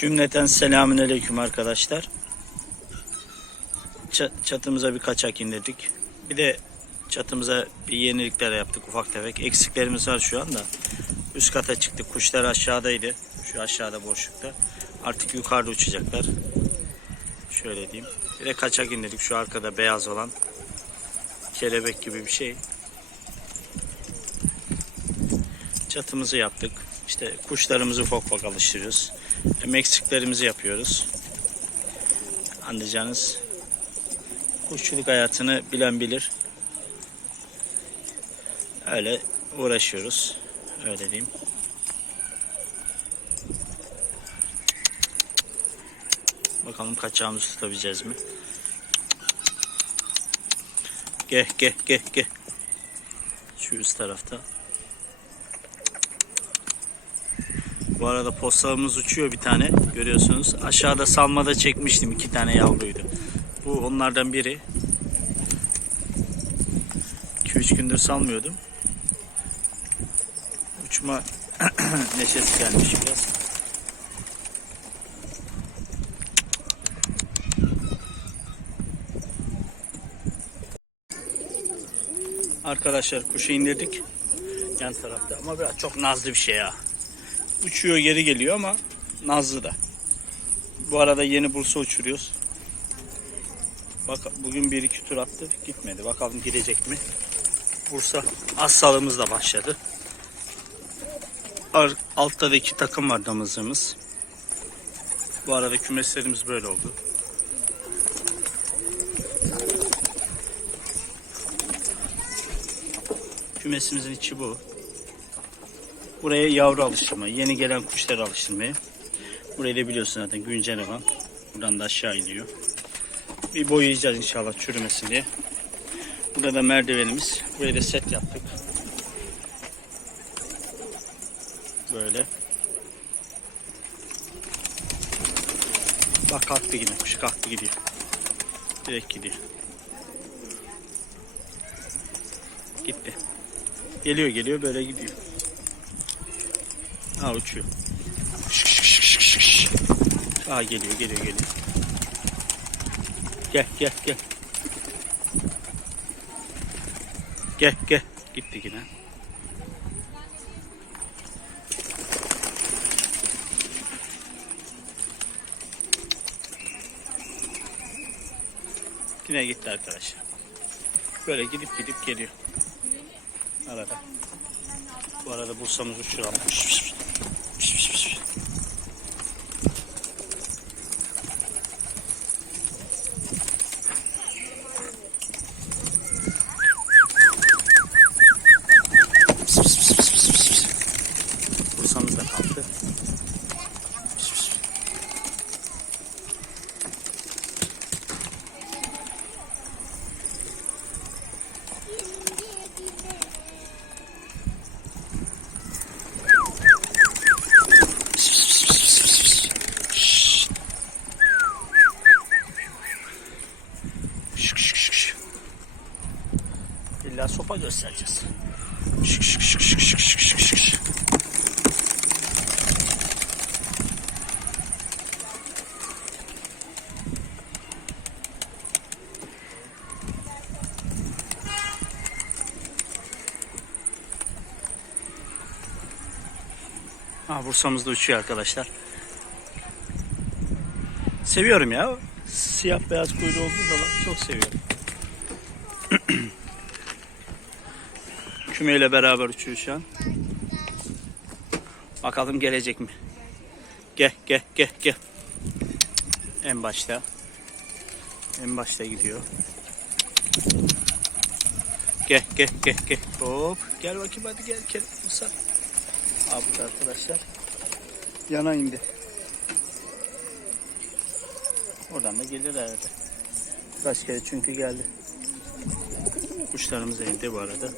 Cümleten selamünaleyküm arkadaşlar. Ça- Çatımıza bir kaçak indirdik. Bir de çatımıza bir yenilikler yaptık ufak tefek. Eksiklerimiz var şu anda. Üst kata çıktık. Kuşlar aşağıdaydı. Şu aşağıda boşlukta. Artık yukarıda uçacaklar. Şöyle diyeyim. Bir de kaçak indirdik. Şu arkada beyaz olan. Kelebek gibi bir şey. Çatımızı yaptık. İşte kuşlarımızı ufak ufak alıştırıyoruz. Hem eksiklerimizi yapıyoruz. Anlayacağınız kuşçuluk hayatını bilen bilir. Öyle uğraşıyoruz. Öyle diyeyim. Bakalım kaçağımızı tutabileceğiz mi? Gel gel gel gel. Şu üst tarafta. Bu arada postalımız uçuyor bir tane görüyorsunuz. Aşağıda salmada çekmiştim iki tane yavruydu. Bu onlardan biri. 2-3 gündür salmıyordum. Uçma neşesi gelmiş biraz. Arkadaşlar kuşu indirdik. Yan tarafta ama biraz çok nazlı bir şey ya uçuyor geri geliyor ama nazlı da. Bu arada yeni Bursa uçuruyoruz. Bak bugün bir iki tur attı gitmedi. Bakalım gidecek mi? Bursa az salımız da başladı. Altta da iki takım var damızlığımız. Bu arada kümeslerimiz böyle oldu. Kümesimizin içi bu. Buraya yavru alıştırma, yeni gelen kuşları alıştırmaya. Burayı da biliyorsun zaten güncel olan. Buradan da aşağı iniyor. Bir boyayacağız inşallah çürümesin diye. Burada da merdivenimiz. Buraya da set yaptık. Böyle. Bak kalktı yine kuş kalktı gidiyor. Direkt gidiyor. Gitti. Geliyor geliyor böyle gidiyor. Ha uçuyor. Şık şık şık şık şık. Aa geliyor geliyor geliyor. Gel gel gel. Gel gel. Gitti yine. Yine gitti arkadaşlar. Böyle gidip gidip geliyor. Arada. Bu arada Bursa'mız uçuralım. Bursa'mız da kalktı. İlla sopa göstereceğiz. Şık şık şık şık şık şık şık şık Ha, Bursa'mız da uçuyor arkadaşlar. Seviyorum ya. Siyah beyaz kuyruğu olduğu zaman çok seviyorum. Kümeyle beraber uçuyor şu an. Bakalım gelecek mi? Gel gel gel gel. En başta. En başta gidiyor. Gel gel gel gel. Hop. Gel bakayım hadi gel gel. Musa. Abi arkadaşlar. Yana indi. Oradan da gelir herhalde. Kaç kere çünkü geldi. Kuşlarımız indi bu arada.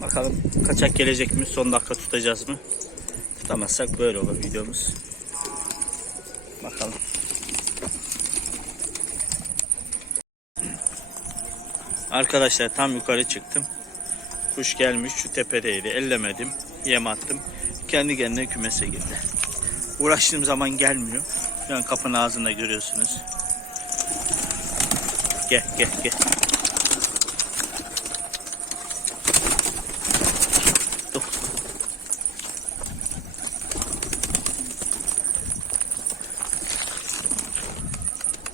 Bakalım kaçak gelecek mi? Son dakika tutacağız mı? Tutamazsak böyle olur videomuz. Bakalım. Arkadaşlar tam yukarı çıktım. Kuş gelmiş şu tepedeydi. Ellemedim. Yem attım. Kendi kendine kümese girdi. Uğraştığım zaman gelmiyor. Şu an kapının ağzında görüyorsunuz. Gel gel gel.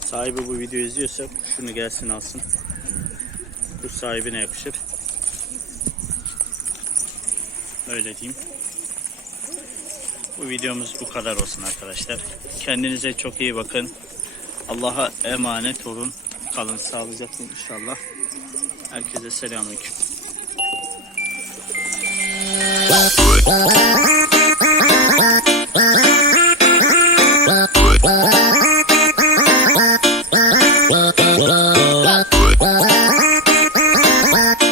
Sahibi bu videoyu izliyorsa şunu gelsin alsın sahibine yakışır. Öyle diyeyim. Bu videomuz bu kadar olsun arkadaşlar. Kendinize çok iyi bakın. Allah'a emanet olun. Kalın sağlıcakla inşallah. Herkese selamünaleyküm. What? Well,